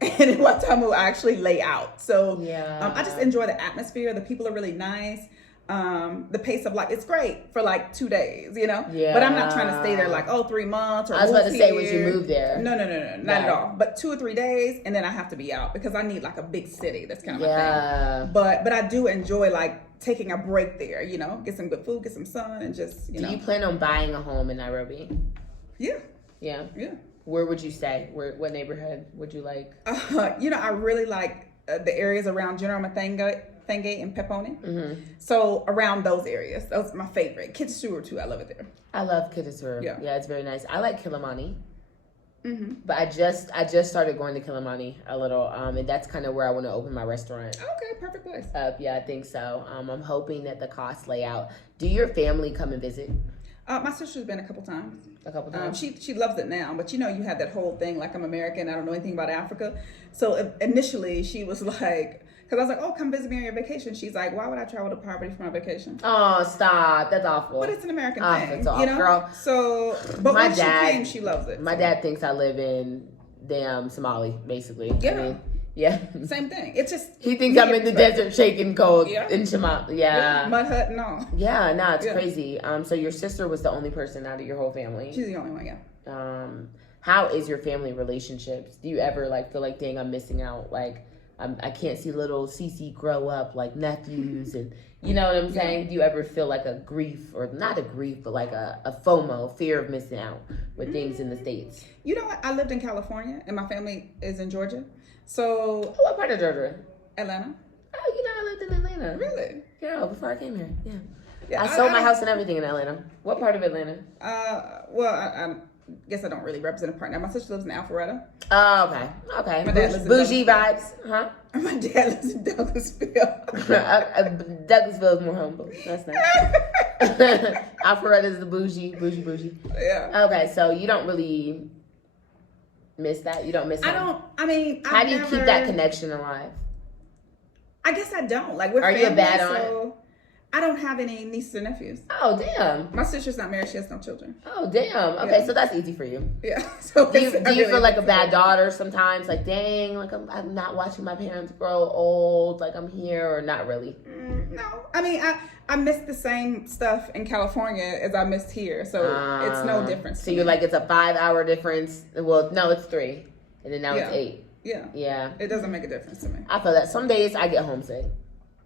And in Watamu, I actually lay out. So I just enjoy the atmosphere. The people are really nice. The pace of life, it's great for like 2 days, Yeah. But I'm not trying to stay there like 3 months. Or I was about to say, would you move there? No, not at all. But 2 or 3 days, and then I have to be out because I need like a big city. That's kind of my thing. But I do enjoy like taking a break there. Get some good food, get some sun, and just Do you plan on buying a home in Nairobi? Yeah. Yeah. Yeah. Where would you stay? What neighborhood would you like? I really like the areas around General Mathenge and Peponi. So around those areas, those are my favorite. Kidsur too, I love it there. I love Kidsur. Yeah, it's very nice. I like Kilimani. But I just started going to Kilimani a little, and that's kind of where I want to open my restaurant. Okay, perfect place. Yeah, I think so. I'm hoping that the costs lay out. Do your family come and visit? My sister's been a couple times. A couple times. She loves it now, but you have that whole thing like I'm American, I don't know anything about Africa. So initially she was like, because I was like, oh, come visit me on your vacation. She's like, why would I travel to poverty for my vacation? Oh, stop. That's awful. But it's an American thing, It's awful, girl. So, but when she came, she loves it. My dad thinks I live in damn Somali, basically. Yeah. I mean, yeah. Same thing. It's just he thinks I'm in the desert shaking cold Yeah. in Somali. Yeah. Mud hut and all. Yeah, no, it's crazy. So your sister was the only person out of your whole family? She's the only one, yeah. How is your family relationships? Do you ever feel like, dang, I'm missing out? Like, I can't see little Cece grow up like nephews, and you know what I'm saying? Do you ever feel like a grief, or not a grief, but like a FOMO, fear of missing out with things in the States? You know what? I lived in California and my family is in Georgia. So What part of Georgia? Atlanta. Oh, I lived in Atlanta. Really? Yeah, before I came here. Yeah. I I sold my house and everything in Atlanta. What part of Atlanta? Well, I guess I don't really represent a part now. My sister lives in Alpharetta. Oh, okay. My dad lives in Bougie vibes, huh? My dad lives in Douglasville. Douglasville is more humble. That's nice. Alpharetta is the bougie. Yeah. Okay, so you don't really miss that? You don't miss that? How do you keep that connection alive? I guess I don't. Like, we're Are family, you a bad aunt? so I don't have any nieces or nephews. Oh, damn. My sister's not married. She has no children. Oh, damn. Okay, Yeah. So that's easy for you. Yeah. So Do you feel like a bad daughter sometimes? Like, dang, like I'm not watching my parents grow old. Like, I'm here, or not really? No. I mean, I missed the same stuff in California as I missed here. So it's no difference. So you're like, it's a 5-hour difference. Well, no, it's 3. And then now it's 8. Yeah. Yeah. It doesn't make a difference to me. I feel that. Some days I get homesick.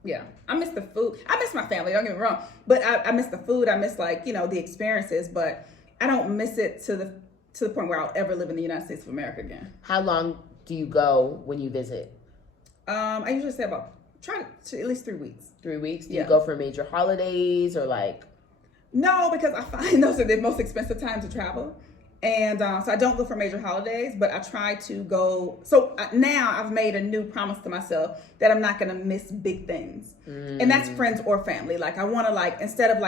Yeah. I miss the food. I miss my family, don't get me wrong. But I miss the food. I miss, like, the experiences. But I don't miss it to the point where I'll ever live in the United States of America again. How long do you go when you visit? I usually say try to at least 3 weeks. 3 weeks? Do you go for major holidays or like? No, because I find those are the most expensive times to travel. And so I don't go for major holidays, but I try to go. So now I've made a new promise to myself that I'm not going to miss big things. And that's friends or family. Like, I want to, instead of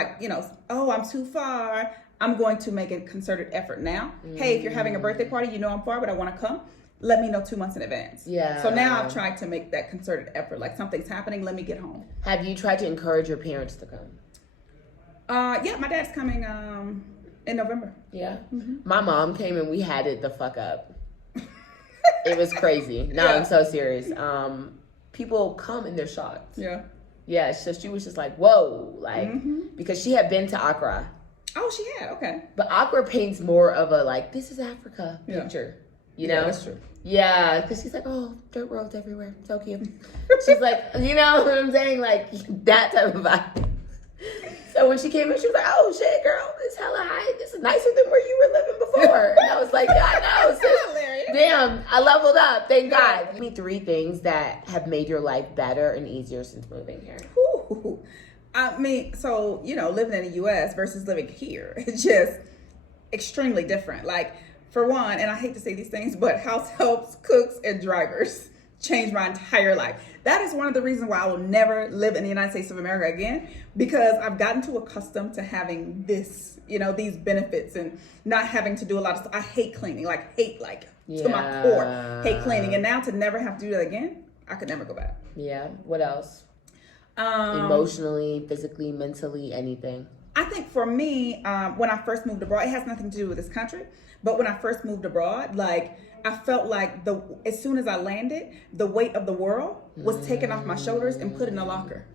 oh, I'm too far, I'm going to make a concerted effort now. Hey, if you're having a birthday party, I'm far, but I want to come. Let me know 2 months in advance. Yeah. So now I've tried to make that concerted effort. Like, something's happening, let me get home. Have you tried to encourage your parents to come? Yeah, my dad's coming in November. Yeah. My mom came and we had it the fuck up. It was crazy. No, I'm so serious. People come and they're shocked. Yeah. Yeah, so she was just like, whoa, because she had been to Accra. Oh, she had, okay. But Accra paints more of a, this is Africa picture. You know? Yeah, that's true. Yeah, because she's like, oh, dirt roads everywhere. So cute. She's like, you know what I'm saying? Like, that type of vibe. So when she came in, she was like, oh, shit, girl, it's hella high. This is nicer than where you were living before. And I was like, yeah, I know. Sis. Hilarious. Damn, I leveled up. Thank God. Give me 3 things that have made your life better and easier since moving here. Ooh. I mean, so, living in the U.S. versus living here, it's just extremely different. Like, for one, and I hate to say these things, but house helps, cooks, and drivers changed my entire life. That is one of the reasons why I will never live in the United States of America again, because I've gotten too accustomed to having this, these benefits and not having to do a lot of stuff. I hate cleaning, to my core, hate cleaning. And now to never have to do that again, I could never go back. Yeah. What else? Emotionally, physically, mentally, anything. I think for me, when I first moved abroad, it has nothing to do with this country, but when I first moved abroad, I felt like as soon as I landed, the weight of the world was taken off my shoulders and put in a locker.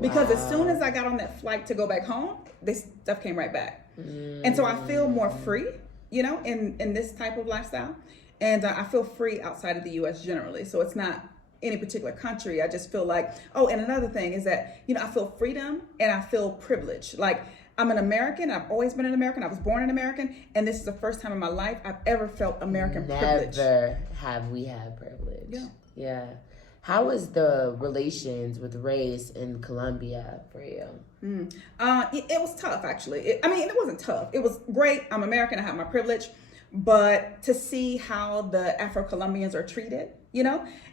Because as soon as I got on that flight to go back home, this stuff came right back. And so I feel more free, in this type of lifestyle. And I feel free outside of the U.S. generally. So it's not any particular country. I just feel like, and another thing is that, I feel freedom and I feel privilege. Like, I'm an American. I've always been an American. I was born an American. And this is the first time in my life I've ever felt American privilege. Never have we had privilege. Yeah. How was the relations with race in Colombia for you? It was tough, actually. It wasn't tough. It was great. I'm American. I have my privilege. but to see how the Afro-Colombians are treated,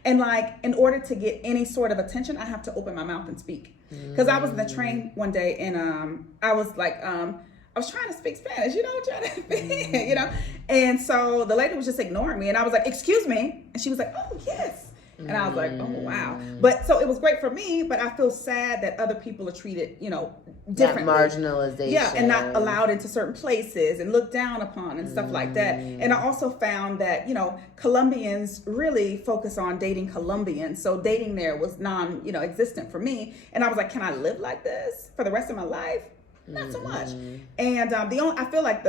and like in order to get any sort of attention, I have to open my mouth and speak. Because I was in the train one day and I was like, I was trying to speak Spanish, and so the lady was just ignoring me, and I was like, excuse me, and she was like, oh yes. And I was like, oh, wow. But so it was great for me, but I feel sad that other people are treated, differently. That marginalization. Yeah, and not allowed into certain places and looked down upon and stuff like that. And I also found that, Colombians really focus on dating Colombians. So dating there was existent for me. And I was like, can I live like this for the rest of my life? Not so much. And I feel like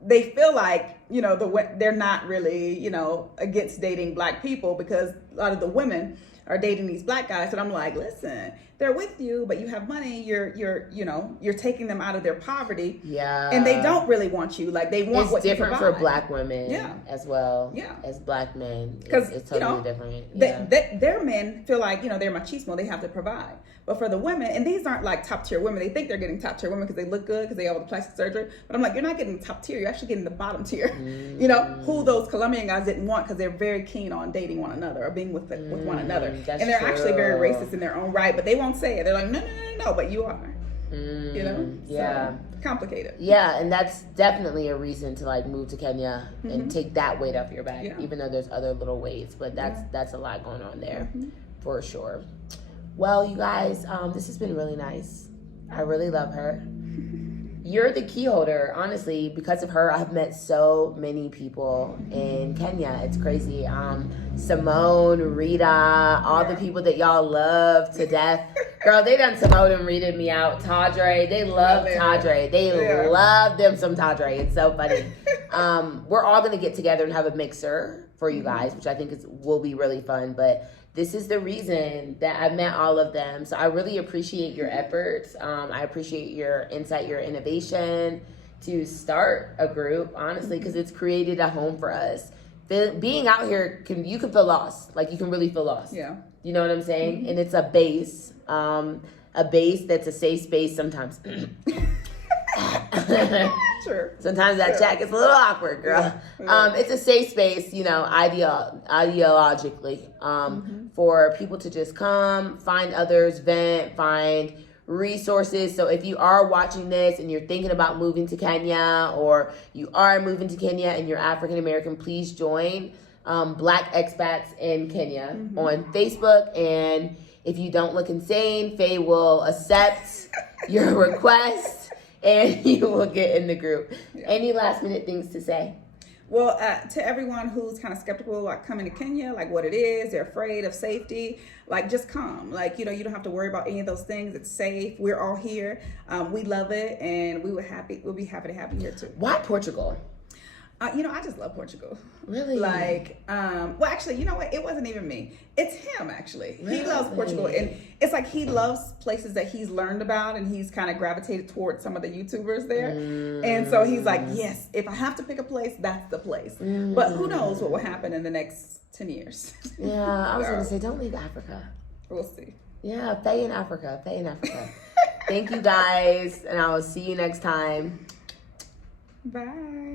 they feel like, they're not really, against dating black people because a lot of the women are dating these black guys. And I'm like, listen, they're with you, but you have money. You're taking them out of their poverty. Yeah. And they don't really want you. Like they want it's what you different provide. for black women as well. Yeah. As black men. Because, it's totally different. Their men feel like, they're machismo. They have to provide. But for the women, and these aren't like top tier women. They think they're getting top tier women because they look good, because they have all the plastic surgery. But I'm like, you're not getting top tier. You're actually getting the bottom tier. Who those Colombian guys didn't want because they're very keen on dating one another or being with one another. And they're actually very racist in their own right, but they won't say it. They're like, no, but you are. Yeah. So, complicated. Yeah, and that's definitely a reason to like move to Kenya and take that weight off your back, even though there's other little weights, but that's a lot going on there for sure. Well, you guys, this has been really nice. I really love her. You're the key holder. Honestly, because of her, I've met so many people in Kenya. It's crazy. Simone, Rita, all the people that y'all love to death. Girl, they done Simone and Rita me out. Tadre, they love Tadre. They love them some Tadre. It's so funny. We're all going to get together and have a mixer for you guys, which I think will be really fun. But this is the reason that I met all of them. So I really appreciate your efforts. I appreciate your insight, your innovation to start a group, honestly, because it's created a home for us. Being out here, you can feel lost. Like, you can really feel lost. Yeah. You know what I'm saying? And it's a base that's a safe space sometimes. Sure. Sometimes that chat gets a little awkward, girl. It's a safe space, ideologically, for people to just come, find others, vent, find resources. So if you are watching this and you're thinking about moving to Kenya, or you are moving to Kenya and you're African American, please join Black Expats in Kenya on Facebook. And if you don't look insane, Faye will accept your request. And you will get in the group. Any last minute things to say? Well, to everyone who's kind of skeptical, like coming to Kenya, like what it is, they're afraid of safety, like just come. Like, you don't have to worry about any of those things. It's safe. We're all here. We love it, and we'll be happy to have you here too. Why Portugal? I just love Portugal. Really? Like, well, actually, you know what? It wasn't even me. It's him, actually. Really? He loves Portugal. And it's like he loves places that he's learned about, and he's kind of gravitated towards some of the YouTubers there. And so he's like, yes, if I have to pick a place, that's the place. But who knows what will happen in the next 10 years. Yeah, I was going to say, don't leave Africa. We'll see. Yeah, Faye in Africa. Thank you, guys, and I will see you next time. Bye.